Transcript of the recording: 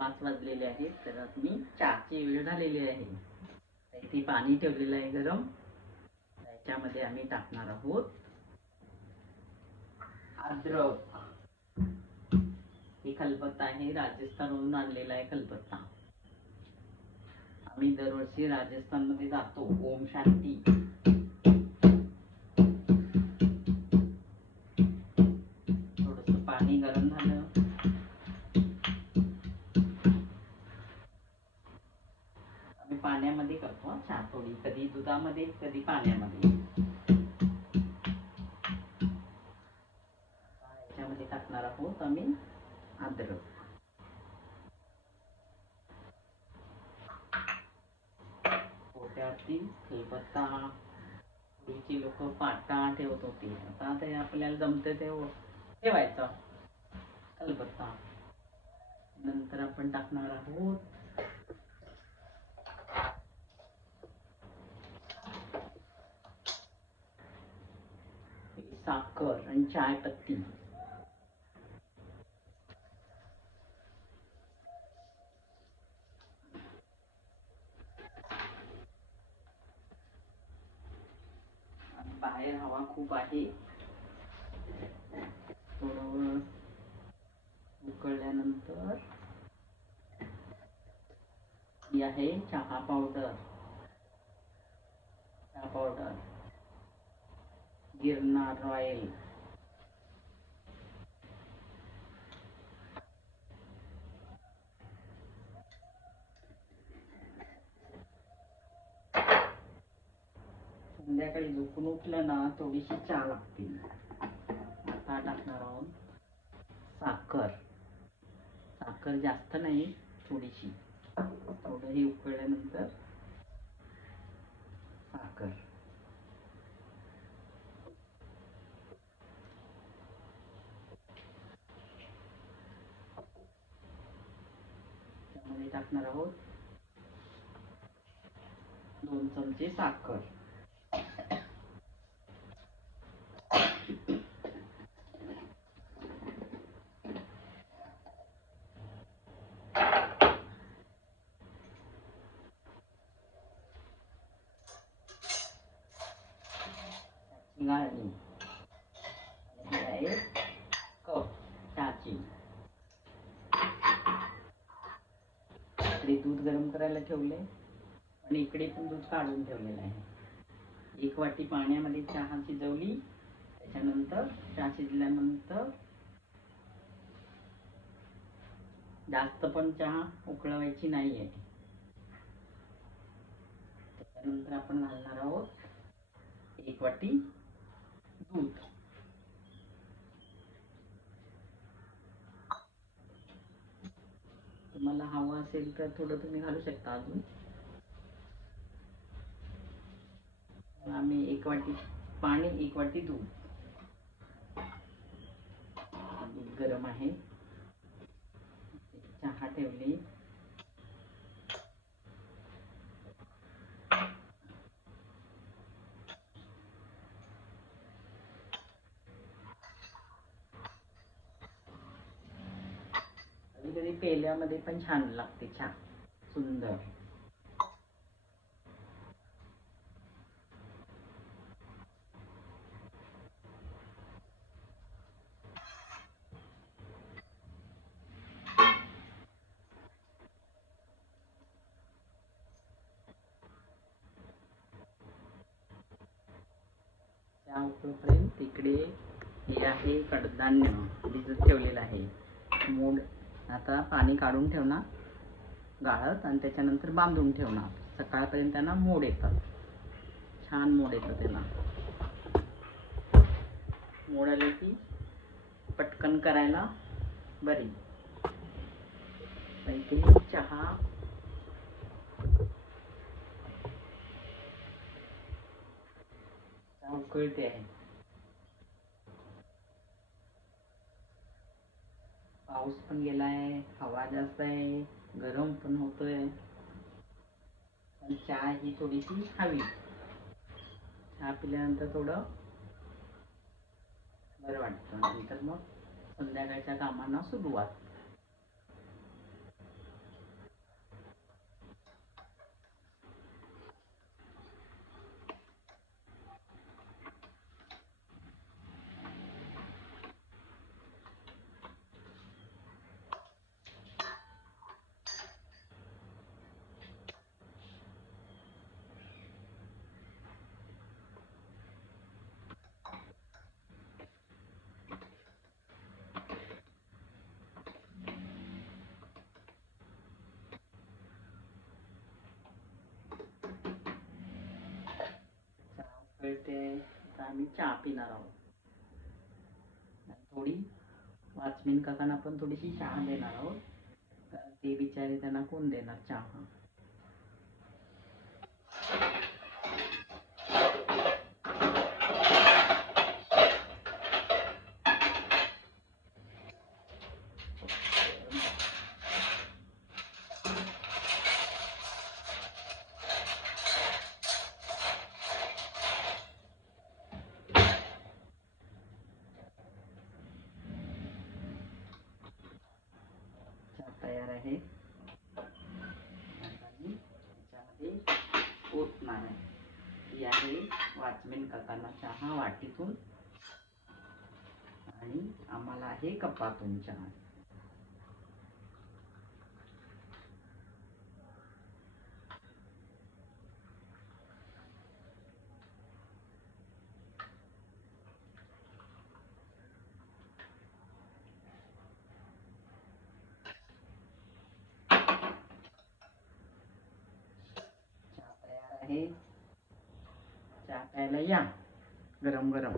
5 वाजलेले आहेत, तर मी चहाची वेळ झालेली आहे. इथे पाणी ठेवलेलं आहे गरम. त्याच्यामध्ये आम्ही टाकणार आहोत अद्रक. हे खलबत्ता आहे, राजस्थानवरून आणलेला आहे खलबत्ता. आम्ही दरवर्षी राजस्थानमध्ये जातो ओम शांती. थोडंसं पाणी गरम झालं, आम्ही पाण्यामध्ये करतो चहा. थोडी कधी दुधामध्ये, कधी पाण्यामध्ये. याच्यामध्ये टाकणार आहोत आम्ही अद्रक. पोट्यावरती खलबत्ता. पूर्वीची लोक पाटा ठेवत होती, आता ते आपल्याला जमते ते ठेवायचं खलबत्ता. नंतर आपण टाकणार आहोत साखर आणि चाय पत्ती. बाहेर हवा खूप आहे. थोडं उकळल्यानंतर ही आहे चहा पावडर. चहा पावडर गिरनार रॉयल. संध्याकाळी झोपून उठलं ना थोडीशी चहा लागते. आता टाकणार आहोत साखर. साखर जास्त नाही, थोडीशी. थोडं हे उकळल्यानंतर साखर. त्यामध्ये टाकणार आहोत 2 चमचे साखर. गाळणी आहे कप चहाची. इकडे दूध गरम करायला ठेवले आणि इकडे पण दूध काढून ठेवलेलं आहे. 1 वाटी पाण्यामध्ये चहा शिजवली. त्याच्यानंतर चहा शिजल्यानंतर जास्त पण चहा उकळवायची नाही आहे. त्याच्यानंतर आपण घालणार आहोत 1 वाटी दूध. तुम्हाला हवं असेल तर थोडं तुम्ही घालू शकता अजून. आम्ही 1 वाटी पाणी, 1 वाटी दूध. दूध गरम आहे. चहा ठेवली. कधी कधी पेल्यामध्ये पण छान लागते चहा, सुंदर. चहा उकळेपर्यंत तिकडे हे आहे कडधान्य भिजत ठेवलेलं आहे. मूग. आता पाणी काढून ठेवणार गाळत आणि त्याच्यानंतर बांधून ठेवणार. सकाळपर्यंत त्यांना मोड येतात, छान मोड येतं त्याला. मोड आले की पटकन करायला बरी. इथे चहा उकळते आहे. पाऊस पण गेलाय, हवा जास्त आहे, गरम पण होतोय. पण चहा ही थोडीशी हवी. चहा पिल्यानंतर थोडं बरं वाटतं. नंतर मग संध्याकाळच्या कामांना सुरुवात. उकळते आता आम्ही चहा पिणार आहोत. थोडी वाचमीन काकांना पण थोडीशी चहा देणार आहोत. ते बिचारे त्यांना कोण देणार चहा. तयार आहे. त्याच्यामध्ये ओतणार आहे. ही आहे वाचमेन काकांना चहा वाटीतून आणि आम्हाला आहे कपातून चहा. चहा तयार आहे. चहा प्यायला या गरम गरम.